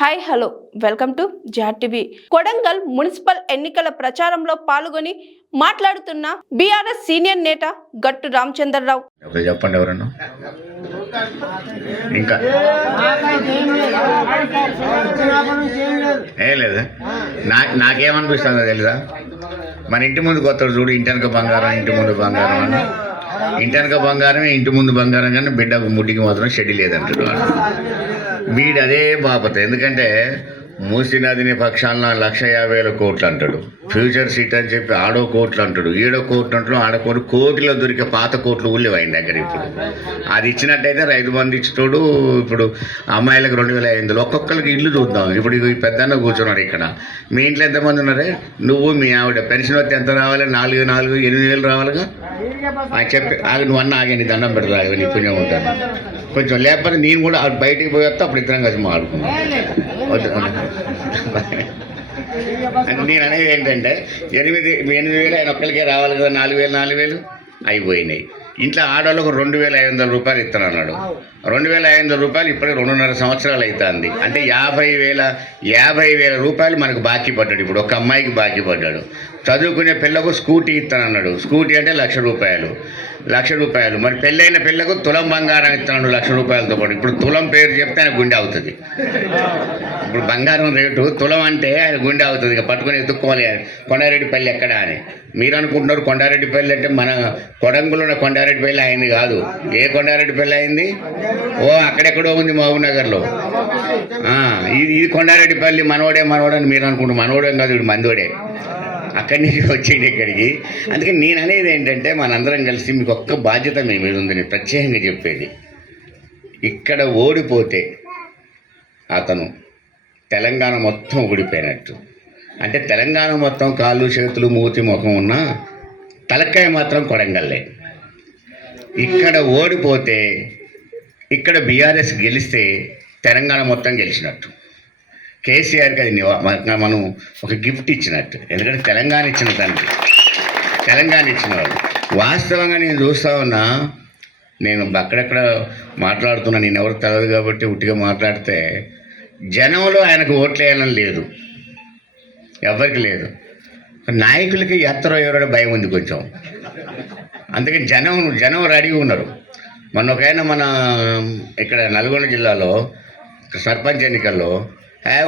Hi hello welcome to జాటివి. Kodangal municipal ఎన్నికల ప్రచారంలో పాల్గొని మాట్లాడుతున్న బీఆర్ఎస్ సీనియర్ నేత గట్టు రామచంద్రరావు. చెప్పండి ఎవరన్నా ఇంకా లేదు. నాకేమనిపిస్తుందో తెలుసా, మన ఇంటి ముందు కొత్తడు చూడు, ఇంటెనక బంగారం ఇంటి ముందు బంగారం అని. ఇంటెనక బంగారమే ఇంటి ముందు బంగారం, కానీ బిడ్డ ముడ్డికి మాత్రం షెడ్డి లేదంటాడు వాడు. వీడు అదే బాపత. ఎందుకంటే మూసీ నదిని పక్షాన 1,50,000 కోట్లు అంటాడు, ఫ్యూచర్ సీట్ అని చెప్పి ఆడో కోట్లు అంటాడు, ఈడో కోట్లు అంటాడు, ఆడకోట్లు. కోటిలో దొరికే పాత కోట్లు ఊళ్ళో ఆయన దగ్గర. ఇప్పుడు అది ఇచ్చినట్టయితే రైతు బంధు ఇచ్చినోడు. ఇప్పుడు అమ్మాయిలకు 2,500 ఒక్కొక్కరికి ఇల్లు చూద్దాం. ఇప్పుడు ఈ పెద్దన్న కూర్చున్నాడు ఇక్కడ. మీ ఇంట్లో ఎంతమంది ఉన్నారే? నువ్వు మీ ఆవిడ పెన్షన్ వస్తే ఎంత రావాలి? 8,000 రావాలిగా. చెప్పి నువ్వు అన్న ఆగే, నీ దండం పెడతా, నీ పుణ్యం ఉంటుంది కొంచెం. లేకపోతే నేను కూడా బయటికి పోయేస్తా, అప్పుడు ఇద్దరం కలిసి మాట్లాడుకున్నాం. అంటే నేను అనేది ఏంటంటే 8,000 ఆయన ఒక్కరికే రావాలి కదా. 4,000 అయిపోయినాయి. ఇంట్లో ఆడవాళ్ళకు 2,500 రూపాయలు ఇస్తానన్నాడు. 2,500 రూపాయలు ఇప్పటికి 2.5 సంవత్సరాలు అవుతుంది. అంటే 50,000 రూపాయలు మనకు బాకీ పడ్డాడు. ఇప్పుడు ఒక అమ్మాయికి బాకీ పడ్డాడు. చదువుకునే పిల్లకు స్కూటీ ఇస్తానన్నాడు. స్కూటీ అంటే 1,00,000 రూపాయలు. మరి పెళ్ళైన పిల్లకు తులం బంగారం ఇస్తున్నాడు 1,00,000 రూపాయలతో పాటు. ఇప్పుడు తులం పేరు చెప్తే ఆయన గుండె అవుతుంది. ఇప్పుడు బంగారం రేటు తులం అంటే ఆయన గుండె అవుతుంది. ఇక పట్టుకుని ఎత్తుక్కోవాలి కొండారెడ్డిపల్లి ఎక్కడ అని. మీరు అనుకుంటున్నారు కొండారెడ్డిపల్లి అంటే మన కొడంగులో ఉన్న కొండారెడ్డిపల్లి అయింది కాదు. ఏ కొండారెడ్డిపల్లి అయింది? అక్కడెక్కడో ఉంది మహబూబ్నగర్లో. ఇది కొండారెడ్డిపల్లి. మనోడని మీరు అనుకుంటారు. మనోడేం కాదు, వీడు మందోడే. అక్కడి నుంచి వచ్చేది ఇక్కడికి. అందుకని నేను అనేది ఏంటంటే, మనందరం కలిసి మీకు ఒక్క బాధ్యత మీ మీద ఉందని ప్రత్యేకంగా చెప్పేది. ఇక్కడ ఓడిపోతే అతను తెలంగాణ మొత్తం ఓడిపోయినట్టు. అంటే తెలంగాణ మొత్తం కాళ్ళు చేతులు మూతి ముఖం ఉన్నా తలకాయ మాత్రం కొడంగల్లే. ఇక్కడ ఓడిపోతే, ఇక్కడ బీఆర్ఎస్ గెలిస్తే తెలంగాణ మొత్తం గెలిచినట్టు. కేసీఆర్కి అది మనం ఒక గిఫ్ట్ ఇచ్చినట్టు. ఎందుకంటే తెలంగాణ ఇచ్చిన తండ్రి, తెలంగాణ ఇచ్చిన వాళ్ళు. వాస్తవంగా నేను చూస్తూ ఉన్నా, నేను అక్కడెక్కడ మాట్లాడుతున్నా, నేను ఎవరు తెలియదు కాబట్టి ఉట్టిగా మాట్లాడితే, జనంలో ఆయనకు ఓట్లు వేయాలని లేదు, ఎవరికి లేదు. నాయకులకి ఎవరో భయం ఉంది కొంచెం. అందుకని జనం రెడీగా ఉన్నారు. మొన్న ఒక ఆయన మన ఇక్కడ నల్గొండ జిల్లాలో సర్పంచ్ ఎన్నికల్లో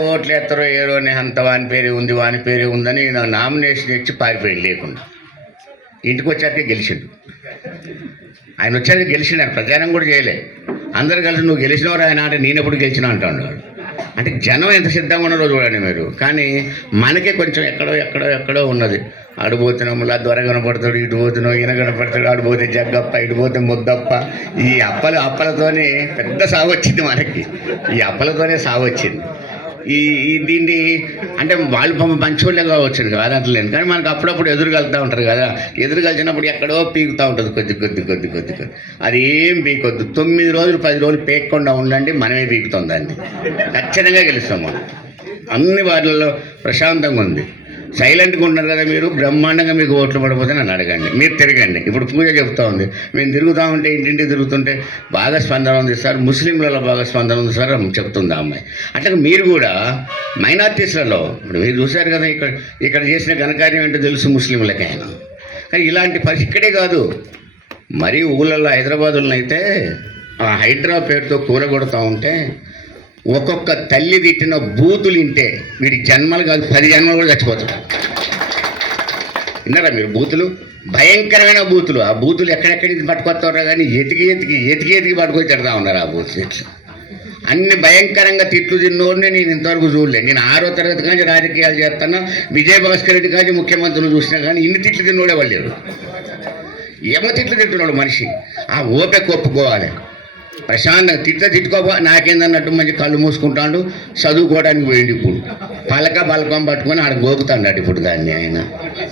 ఓట్లు ఎత్తరో ఏరో అని అంత వాని పేరే ఉందని నామినేషన్ ఇచ్చి పారిపోయింది లేకుండా. ఇంటికి వచ్చాకే గెలిచిండు. ఆయన వచ్చాక గెలిచిండు. ఆయన ప్రచారం కూడా చేయలే. అందరు కలిసి నువ్వు గెలిచినవారు ఆయన అంటే నేను ఎప్పుడు గెలిచినా అంటాడు. అంటే జనం ఎంత సిద్ధంగా ఉన్నారో చూడండి మీరు. కానీ మనకే కొంచెం ఎక్కడో ఉన్నది. ఆడిపోతున్నాం లా దొర కనపడతాడు, ఇటు పోతున్నావు ఈయన కనపడతాడు, ఆడిపోతే జగ్గప్ప, ఇటుపోతే ముద్దప్ప. ఈ అప్పలతోనే పెద్ద సాగు వచ్చింది మనకి. ఈ అప్పలతోనే సాగు వచ్చింది. దీన్ని అంటే వాళ్ళు మంచోళ్ళే కావచ్చు కాదంటలేదు, కానీ మనకు అప్పుడప్పుడు ఎదురుగలుగుతూ ఉంటారు కదా. ఎదురుగలిచినప్పుడు ఎక్కడో పీకుతూ ఉంటుంది కొద్ది. అది ఏం పీకొద్దు. 9 రోజులు 10 రోజులు పీకకుండా ఉండండి, మనమే పీకుతాం దాన్ని. ఖచ్చితంగా గెలుస్తాం మనం. అన్ని వాటిల్లో ప్రశాంతంగా ఉంది. సైలెంట్గా ఉన్నారు కదా మీరు. బ్రహ్మాండంగా మీకు ఓట్లు పడిపోతే నన్ను అడగండి, మీరు తిరగండి. ఇప్పుడు పూజ చెప్తా ఉంది, మేము తిరుగుతూ ఉంటే ఇంటింటి తిరుగుతుంటే బాగా స్పందన ఉంది సార్, ముస్లింలలో బాగా స్పందన ఉంది సార్ అని చెప్తుంది ఆ అమ్మాయి. అట్లా మీరు కూడా మైనార్టీస్లలో ఇప్పుడు మీరు చూశారు కదా, ఇక్కడ చేసిన ఘనకార్యం ఏంటో తెలుసు ముస్లింలకైనా. కానీ ఇలాంటి పరిస్థితి ఇక్కడే కాదు, మరీ ఊళ్ళల్లో హైదరాబాదులో అయితే ఆ హైడ్రా పేరుతో కూలగొడతా ఉంటే ఒక్కొక్క తల్లి తిట్టిన బూతులు వింటే వీడి జన్మలు కాదు 10 జన్మలు కూడా చచ్చిపోతాడు. విన్నారా మీరు? బూతులు, భయంకరమైన బూతులు. ఆ బూతులు ఎక్కడెక్కడి పట్టుకొస్తారో కానీ ఎతికి పట్టుకొని తిడతా ఉన్నారు ఆ బూతులు. అన్ని భయంకరంగా తిట్లు తిన్నోడిని నేను ఇంతవరకు చూడలేదు. నేను 6వ తరగతి కానీ రాజకీయాలు చేస్తున్నా, విజయభాస్కర్ రెడ్డి కానీ ముఖ్యమంత్రులు చూసినా కానీ ఇన్ని తిట్లు తిన్నోడే వాళ్ళు లేరు. ఏమో తిట్లు తింటున్నాడు మనిషి. ఆ ఓపిక ఒప్పుకోవాలి. ప్రశాంతంగా తిట్టుకోపో నాకేందన్నట్టు మంచి కళ్ళు మూసుకుంటాడు. చదువుకోవడానికి పోయింది. ఇప్పుడు బలకం పట్టుకొని ఆడ గోకుతాడు ఇప్పుడు దాన్ని. ఆయన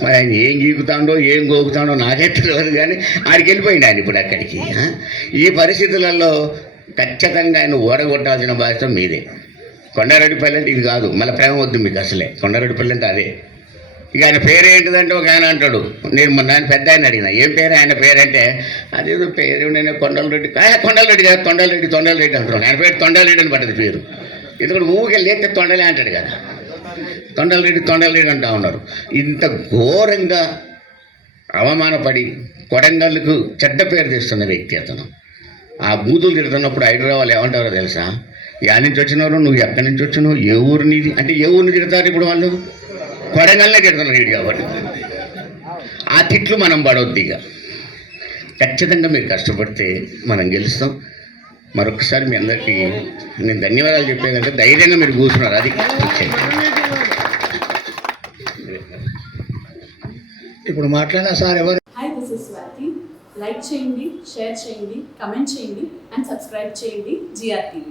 మరి ఆయన ఏం గీకుతాడో ఏం గోకుతాడో నాకే తెలియదు, కానీ ఆడికి వెళ్ళిపోయింది ఆయన ఇప్పుడు అక్కడికి. ఈ పరిస్థితులలో ఖచ్చితంగా ఆయన ఓడగొట్టాల్సిన బాధ్యత మీదే. కొండారెడ్డిపల్లి అంటే ఇది కాదు, మళ్ళీ ప్రేమ వద్దు మీకు అసలే. కొండారెడ్డిపల్లి అంటే అదే. ఇక ఆయన పేరు ఏంటిదంటే ఒక ఆయన అంటాడు, నేను మొన్న ఆయన పెద్ద ఆయన అడిగిన ఏం పేరు ఆయన పేరంటే, అదేదో పేరు నేను కొండలరెడ్డి కాదు, తొండలరెడ్డి అంటున్నాను. ఆయన పేరు తొండలరెడ్డి అని పడ్డది పేరు. ఎందుకంటే ఊరికే లేతే తొండలే అంటాడు కదా, తొండలరెడ్డి అంటూ ఉన్నారు. ఇంత ఘోరంగా అవమానపడి కొడంగల్కు చెడ్డ పేరు తెస్తున్న వ్యక్తి అతను. ఆ బూతులు తిడుతున్నప్పుడు హైదరాబాద్ ఏమంటారో తెలుసా? యాడ్ నుంచి వచ్చినారు, నువ్వు ఎక్కడి నుంచి వచ్చినావు, ఏ ఊరు నీది అంటే ఏ ఊరిని తిడతారు ఇప్పుడు వాళ్ళు? కొడంగల్నే తిడుతున్నారు వీడు కాబట్టి. ఆ తిట్లు మనం పడవద్దు. ఇక ఖచ్చితంగా మీరు కష్టపడితే మనం గెలుస్తాం. మరొకసారి మీ అందరికీ నేను ధన్యవాదాలు చెప్పేదంటే ధైర్యంగా మీరు కూర్చున్నారు, అది ఇప్పుడు మాట్లాడిన సార్ ఎవరు? Hi, this is Swathi. Like చేయండి, షేర్ చేయండి, కమెంట్ చేయండి అండ్ సబ్స్క్రైబ్ చేయండి GRTV.